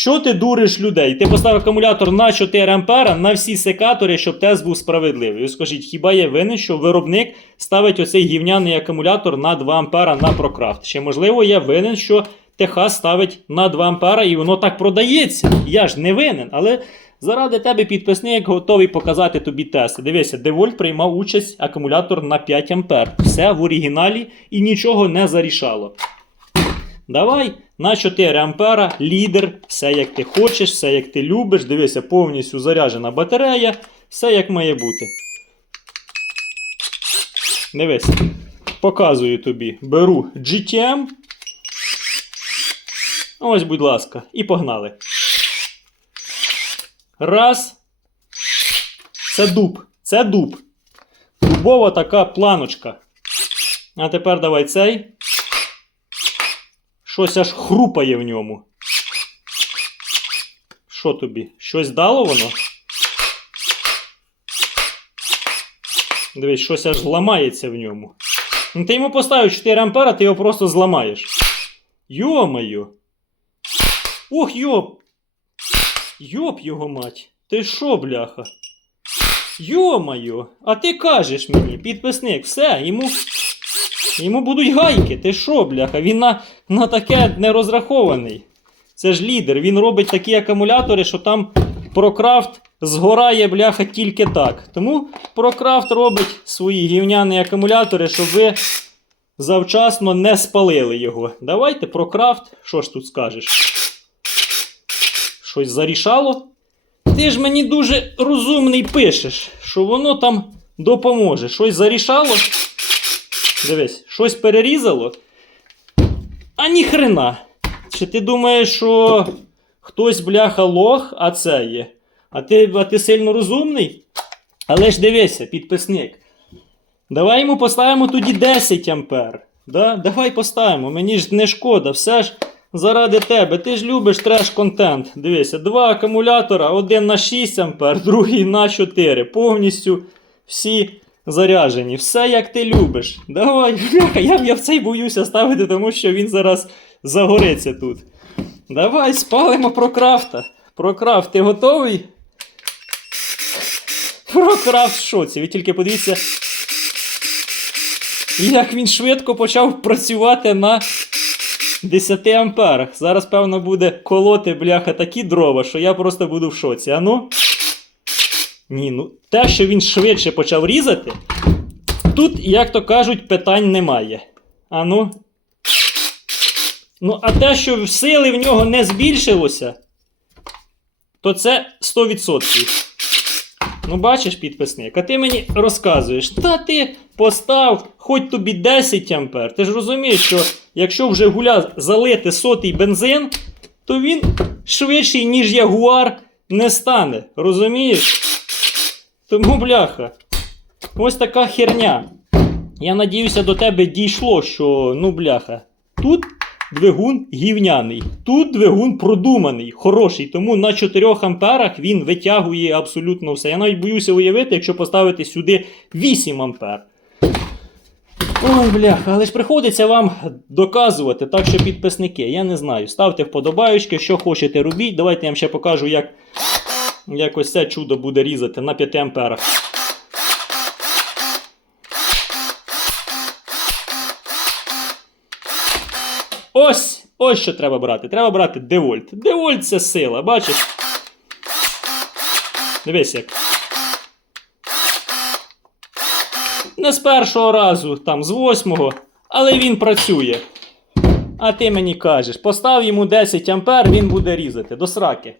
Що ти дуриш людей? Ти поставив акумулятор на 4 ампера на всі секатори, щоб тест був справедливий. Ви скажіть, хіба є винен, що виробник ставить оцей гівняний акумулятор на 2 ампера на прокрафт? Чи можливо є винен, що ТХ ставить на 2 ампера і воно так продається? Я ж не винен, але заради тебе підписник готовий показати тобі тести. Дивися, Девольт приймав участь акумулятор на 5 ампер. Все в оригіналі і нічого не зарішало. Давай на 4 ампера, лідер, все як ти хочеш, все як ти любиш. Дивися, повністю заряджена батарея, все як має бути. Дивись, показую тобі. Беру GTM. Ось, будь ласка, і погнали. Раз. Це дуб. Це дуб. Дубова така планочка. А тепер давай цей. Щось аж хрупає в ньому. Що тобі? Щось дало воно? Дивись, щось аж ламається в ньому. Ну, ти йому поставив 4 ампера, ти його просто зламаєш. Йо-моє. Ох, йоп. Йоп його мать. Ти що, бляха? Йо-моє. А ти кажеш мені, підписник, все, йому. Йому будуть гайки. Ти що, бляха? Він на, на таке не розрахований. Це ж лідер. Він робить такі акумулятори, що там Прокрафт згорає, бляха, тільки так. Тому Прокрафт робить свої гівняні акумулятори, щоб ви завчасно не спалили його. Давайте Прокрафт, що ж тут скажеш? Щось зарішало? Ти ж мені дуже розумний пишеш, що воно там допоможе. Щось зарішало? Дивись, щось перерізало. А ніхрена. Чи ти думаєш, що хтось бляха лох, а це є? А ти, а ти сильно розумний? Але ж дивися, підписник. Давай йому поставимо тоді 10 ампер. Да? Давай поставимо, мені ж не шкода, все ж заради тебе. Ти ж любиш треш-контент. Дивися, два акумулятора, один на 6 ампер, другий на 4. Повністю всі заряжені. Все як ти любиш. Давай, я, я в цей боюся ставити, тому що він зараз загориться тут. Давай спалимо про крафта. Про крафт, ти готовий? Про крафт в шоці. Ви тільки подивіться, як він швидко почав працювати на 10 амперах. Зараз, певно, буде колоти, бляха, такі дрова, що я просто буду в шоці. А ну? Ні, ну те, що він швидше почав різати, тут, як то кажуть, питань немає. А ну. Ну, а те, що сили в нього не збільшилося, то це 100%. Ну, бачиш, підписник, а ти мені розказуєш, та ти постав хоч тобі 10 ампер. Ти ж розумієш, що якщо в Жигуля залити сотий бензин, то він швидший, ніж Ягуар, не стане. Розумієш? Тому, бляха, ось така херня. Я надіюся, до тебе дійшло, що, ну, бляха, тут двигун гівняний, тут двигун продуманий, хороший. Тому на 4 амперах він витягує абсолютно все. Я навіть боюся уявити, якщо поставити сюди 8 ампер. Ой, бляха, але ж приходиться вам доказувати, так що підписники, я не знаю. Ставте вподобаючки, що хочете робіть. Давайте я вам ще покажу, як, як ось це чудо буде різати на 5 амперах. Ось, ось що треба брати. Треба брати девольт. Девольт це сила, бачиш? Дивись як. Не з першого разу, там з восьмого, але він працює. А ти мені кажеш, постав йому 10 ампер, він буде різати до сраки.